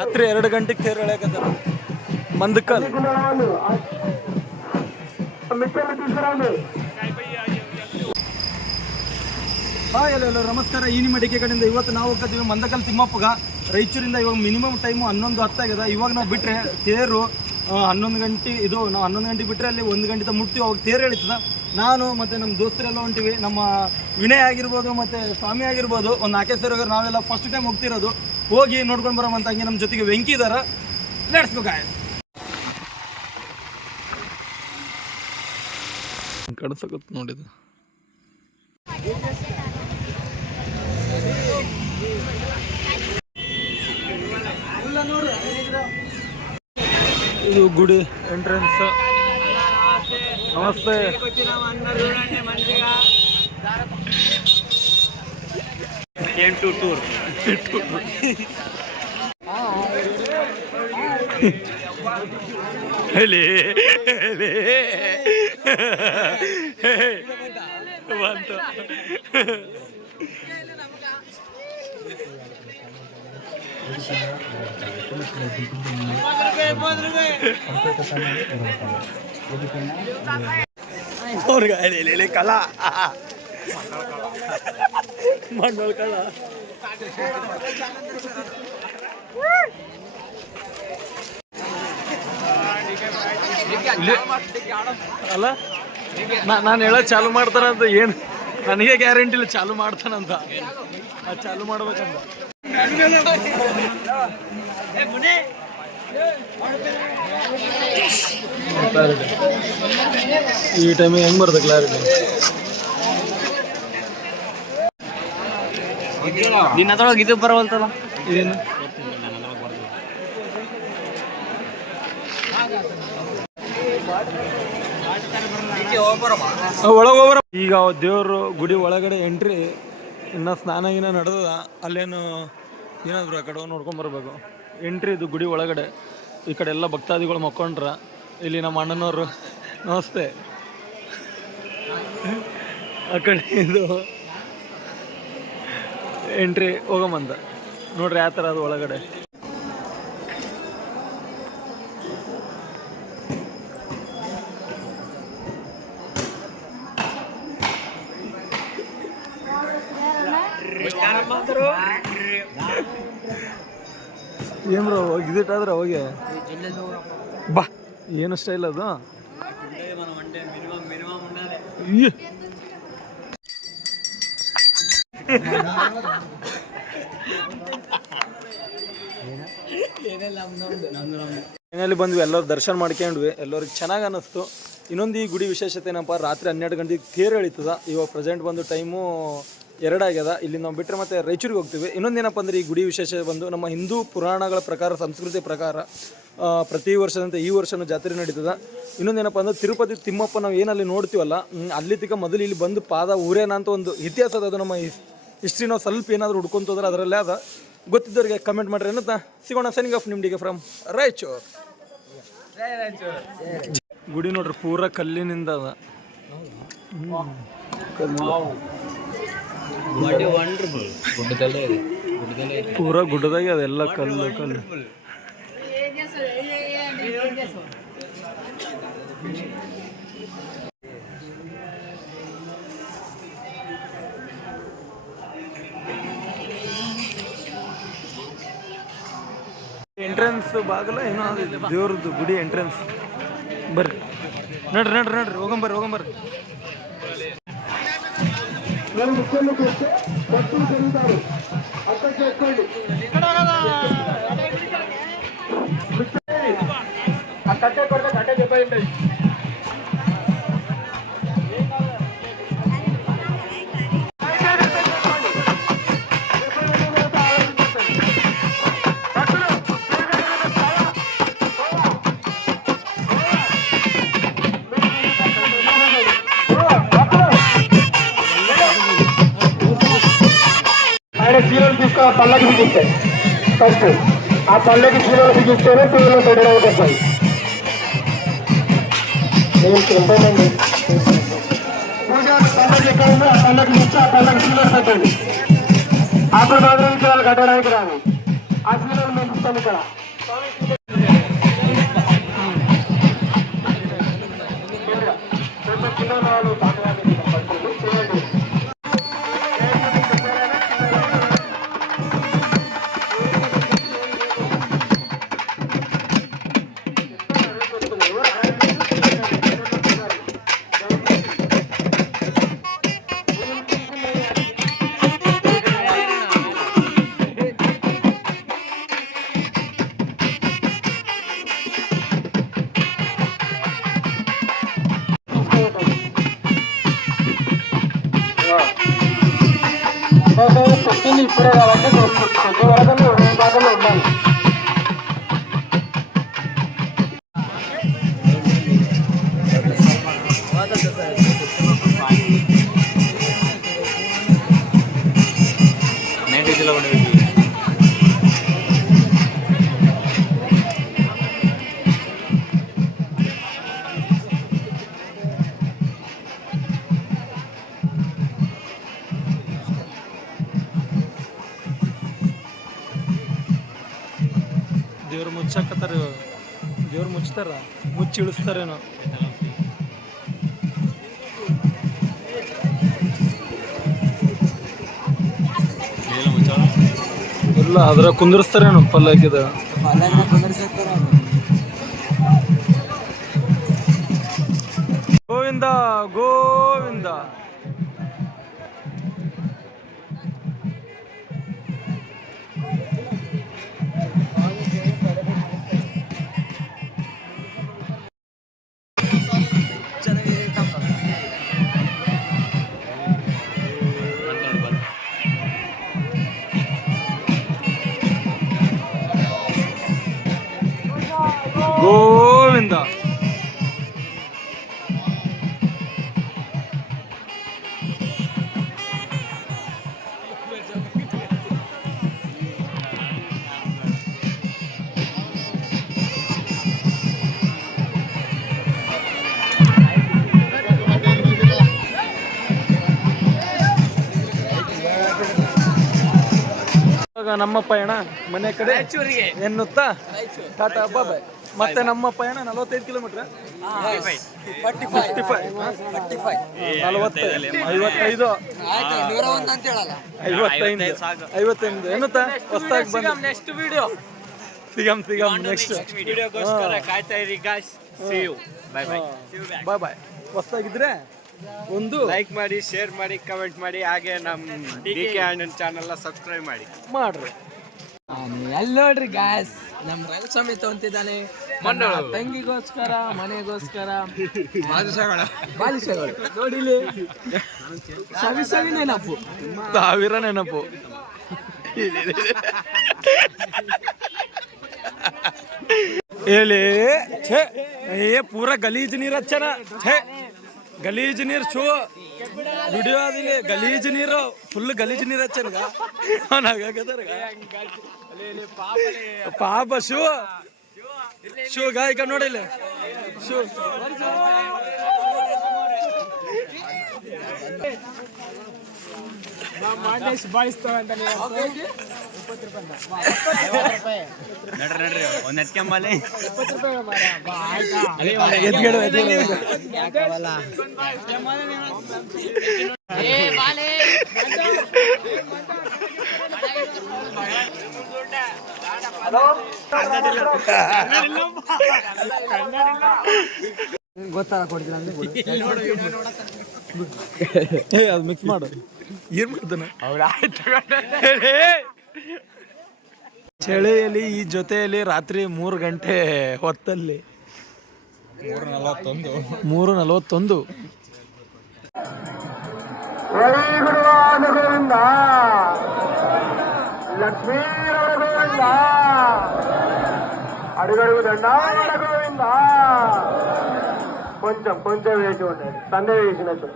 ರಾತ್ರಿ 2 ಗಂಟೆಗೆ ತೇರು ಎಳೆಯಕತ್ತಾರ ಮಂದಕಲ್. ಹಾಯ್ ಎಲ್ಲರೂ ನಮಸ್ಕಾರ. ಈ ನಿಮ್ಮ ಅಡಿಕೆ ಕಡೆಯಿಂದ ಇವತ್ತು ನಾವು ಹೋಗ್ತೀವಿ ಮಂದಕಲ್ ತಿಮ್ಮಪ್ಪಗ ರಾಯಚೂರಿಂದ. ಇವಾಗ ಮಿನಿಮಮ್ ಟೈಮು 11:10 ಆಗಿದೆ. ಇವಾಗ ನಾವು ಬಿಟ್ಟರೆ ತೇರು 11 ಗಂಟೆ, ಇದು ನಾವು 11 ಗಂಟೆ ಬಿಟ್ಟರೆ ಅಲ್ಲಿ 1 ಗಂಟೆ ಮುಟ್ತೀವಿ. ಅವಾಗ ತೇರು ಎಳೀತದ. ನಾನು ಮತ್ತು ನಮ್ಮ ದೋಸ್ತರೆಲ್ಲ ಹೊಂಟಿವಿ. ನಮ್ಮ ವಿನಯ್ ಆಗಿರ್ಬೋದು ಮತ್ತು ಸ್ವಾಮಿ ಆಗಿರ್ಬೋದು, ಒಂದು 4 ಸೇರಿ ನಾವೆಲ್ಲ ಫಸ್ಟ್ ಟೈಮ್ ಹೋಗ್ತಿರೋದು. ಹೋಗಿ ನೋಡ್ಕೊಂಡು ಬರೋವಂತ. ಹಂಗೆ ನಮ್ಮ ಜೊತೆಗೆ ವೆಂಕಿ ಇದಾರ. Let's go guys. ಕಡಸಕತ್ ನೋಡಿದ ಇದು ಗುಡಿ ಎಂಟ್ರೆನ್ಸ್. ನಮಸ್ತೆ. ಟೂರ್ ಹೇಳಿ ಬಂತು. ಅವ್ರಿಗೆ ಹೇಳಿ ಕಲಾ ಮಂಡೋಳ ಕಲಾ ಅಲ್ಲ. ನಾನು ಹೇಳೋದು ಚಾಲು ಮಾಡ್ತಾನಂತ ಏನು ನನಗೆ ಗ್ಯಾರಂಟಿ ಇಲ್ಲ ಚಾಲು ಮಾಡ್ತಾನಂತ. ಅದು ಚಾಲು ಮಾಡ್ಬೇಕಂತ. ಈ ಟೈಮಿಗೆ ಹೆಂಗ್ ಬರ್ತದೆ ಕ್ಲಾರಿಟಿ? ನಿನ್ನ ಅದ್ರೊಳಗೆ ಇದು ಬರವಲ್ತಲ್ಲ ಏನು ಒಳಗೋಗ್ಬರ. ಈಗ ದೇವರು ಗುಡಿ ಒಳಗಡೆ ಎಂಟ್ರಿ. ಇನ್ನು ಸ್ನಾನ ಗಿನ ನಡೆದ. ಅಲ್ಲೇನು ಏನಾದ್ರು ಆ ಕಡೆ ನೋಡ್ಕೊಂಬರ್ಬೇಕು. ಎಂಟ್ರಿ ಇದು ಗುಡಿ ಒಳಗಡೆ. ಈ ಕಡೆ ಎಲ್ಲ ಭಕ್ತಾದಿಗಳು ಮಕ್ಕೊಂಡ್ರ. ಇಲ್ಲಿ ನಮ್ಮ ಅಣ್ಣನವರು ನಮಸ್ತೆ. ಆ ಕಡೆ ಇದು ಎಂಟ್ರಿ ಹೋಗಂಬಂದ ನೋಡ್ರಿ ಯಾವ ಥರ ಅದು ಒಳಗಡೆ. ಏನ್ ಬ್ರೋ ವಿಸಿಟ್ ಆದ್ರೆ ಹೋಗಿ ಬಾ. ಏನು ಸ್ಟೈಲ್ ಅದು? ಮನೆಯಲ್ಲಿ ಬಂದ್ವಿ, ಎಲ್ಲರೂ ದರ್ಶನ ಮಾಡ್ಕೊಂಡ್ವಿ. ಎಲ್ಲರಿಗೆ ಚೆನ್ನಾಗಿ ಅನ್ನಿಸ್ತು. ಇನ್ನೊಂದು ಈ ಗುಡಿ ವಿಶೇಷತೆ ಏನಪ್ಪ, ರಾತ್ರಿ 12 ಗಂಟೆಗೆ ತೇರು ಎಳೀತದ. ಇವಾಗ ಪ್ರೆಸೆಂಟ್ ಬಂದು ಟೈಮು 2 ಆಗ್ಯದ. ಇಲ್ಲಿ ನಾವು ಬಿಟ್ಟರೆ ಮತ್ತೆ ರಾಯಚೂರಿಗೆ ಹೋಗ್ತೀವಿ. ಇನ್ನೊಂದೇನಪ್ಪ ಅಂದರೆ ಈ ಗುಡಿ ವಿಶೇಷ ಬಂದು ನಮ್ಮ ಹಿಂದೂ ಪುರಾಣಗಳ ಪ್ರಕಾರ, ಸಂಸ್ಕೃತಿ ಪ್ರಕಾರ ಪ್ರತಿ ವರ್ಷದಂತೆ ಈ ವರ್ಷವೂ ಜಾತ್ರೆ ನಡೀತದ. ಇನ್ನೊಂದೇನಪ್ಪ ಅಂದರೆ ತಿರುಪತಿ ತಿಮ್ಮಪ್ಪ ನಾವು ಏನಲ್ಲಿ ನೋಡ್ತೀವಲ್ಲ, ಅಲ್ಲಿ ತಿಕ್ಕ ಮೊದಲು ಇಲ್ಲಿ ಬಂದು ಪಾದ ಊರೇನ ಅಂತ ಒಂದು ಇತಿಹಾಸ ಅದ. ಅದು ನಮ್ಮ ಹಿಸ್ಟ್ರಿ ನಾವು ಸ್ವಲ್ಪ ಏನಾದರೂ ಹುಡ್ಕೊಂತೋದ್ರೆ ಅದರಲ್ಲೇ ಅದ. ಗೊತ್ತಿದ್ದವ್ರಿಗೆ ಕಮೆಂಟ್ ಮಾಡ್ರಿ ಅನ್ನೋದ. ಸಿಗೋಣ. ಸೈನಿಂಗ್ ಆಫ್ ನಿಮ್ಡಿಗೆ ಫ್ರಮ್ ರಾಯಚೂರು. ಗುಡಿ ನೋಡ್ರಿ ಪೂರ ಕಲ್ಲಿನಿಂದ ಅದ. ಪೂರ ಗುಡ್ಡದಾಗೆ ಅದೆಲ್ಲ ಕಲ್ಲು ಕಲ್ಲು. ಎಂಟ್ರೆನ್ಸ್ ಬಾಗಲ ಏನೋ ದೇವ್ರದ್ದು ಗುಡಿ ಎಂಟ್ರೆನ್ಸ್. ಬರ್ರಿ ನಡ್ರಿ ನಡ್ರಿ ನಡ್ರಿ ಹೋಗಂಬರ್ರಿ ಹೋಗಂಬರ್ರಿ. సీరియల్ తీసుకుని ఆ పళ్ళకి బిగిస్తాయి. ఫస్ట్ ఆ పళ్ళకి సీరియల్ బిగిస్తేనే సీరియల్ పెట్టడం వస్తాయి. నేను చెప్పానండి, పూజారి పళ్ళకి ఎక్కడ ఉందో ఆ పళ్ళకి ఇచ్చి ఆ పళ్ళకి సీరియల్ పెట్టండి. అప్పుడు మాత్రం వాళ్ళు కట్టడానికి రాదు. ఆ శీలను మేము ఇస్తాం ఇక్కడ. చిన్న వాళ్ళు సాంప్రదాయాన్ని పట్టుకుంటూ చేయండి. పొట్టింది ఇప్పుడే కాబట్టి కొద్ది వరకల్లో భాగంలో ఉండాలి. ದೇವ್ರು ಮುಚ್ಚಾಕತ್ತಾರ, ದೇವ್ರು ಮುಚ್ತಾರ, ಮುಚ್ಚಿ ಇಳಿಸ್ತಾರೇನೋ. ಇಲ್ಲ ಅದ್ರ ಕುಂದಿರ್ಸ್ತಾರೇನೋ ಪಲ್ಲಕ್ಕಿದ. ಗೋವಿಂದ ಗೋವಿಂದ. ಗೋವಿಂದ. ನಮ್ಮ ಪಯಣ ಮನೆ ಕಡೆ ಎನ್ನುತ್ತಾ ಟಾಟಾ ಬಾಯ್. ಮತ್ತೆ ನಮ್ಮ ಪಯಣ 45 ಕಿಲೋಮೀಟರ್, 55, 55 ಎನ್ನುತ್ತಾ ಹೊಸದಾಗಿ ಬಂದ. ನೆಕ್ಸ್ಟ್ ವಿಡಿಯೋ ಸಿಗಮ್ ನೆಕ್ಸ್ಟ್ ವಿಡಿಯೋಗೋಸ್ಕರ ಕಾಯ್ತಾ ಇರಿ guys. see you, bye bye. ಬಾಯ್. ಹೊಸದಾಗಿದ್ರೆ ಒಂದು ಲೈಕ್ ಮಾಡಿ, ಶೇರ್ ಮಾಡಿ, ಕಮೆಂಟ್ ಮಾಡಿ, ಹಾಗೆ ನಮ್ಮ DK ಅಣ್ಣನ ಚಾನಲ್ ಸಬ್ಸ್ಕ್ರೈಬ್ ಮಾಡ್ರಿ. ಎಲ್ಲಿ ನೋಡ್ರಿ ಗಾಯ್ಸ್, ನಮ್ ರೈಲ್ಸ್ವಾಮಿ ತಗೊಂತಿದ್ದಾನೆ ತಂಗಿಗೋಸ್ಕರ, ಮನೆಗೋಸ್ಕರ ಬಾಲಿಶಗಳು ನೋಡಿಲಿ. ಸವಿ ನೆನಪು, ಸಾವಿರ ನೆನಪು. ಪೂರಾ ಗಲೀಜ್ ನೀರ್ ಹಚ್ಚನ. ಗಲೀಜ್ ನೀರ್ ಶೋ ವಿಡಿಯೋ ಆದಿಲ್ಲ. ಗಲೀಜ್ ನೀರು ಫುಲ್ ಗಲೀಜ್ ನೀರ್ ಹಚ್ಚನಗ ಪಾಪ ಶೂ ಗಾಯಕ ನೋಡಿಲ್ಲ ಶೂ. ಬಾಳಿಸ್ತಾವಂತ ನಡ್ರಿ ಒಂದ್ ಎತ್ಕೊಂಬಲ್ಲಿ ಗೊತ್ತಾಗ ಕೊಡ್ತೀನಿ ಅದು ಮಿಕ್ಸ್ ಮಾಡು. ಏನ್ ಮಾಡ್ತಾನ ಚಳಿಯಲ್ಲಿ ಈ ಜೊತೆಯಲ್ಲಿ ರಾತ್ರಿ 3 ಗಂಟೆ ಹೊತ್ತಲ್ಲಿ 3:41 ಗೋವಿಂದ, లక్ష్మీరమణ గోవింద, అడుగడుగు దండాల గోవింద. కొంచెం వేసి ఉండండి, సందే వేసినట్టు.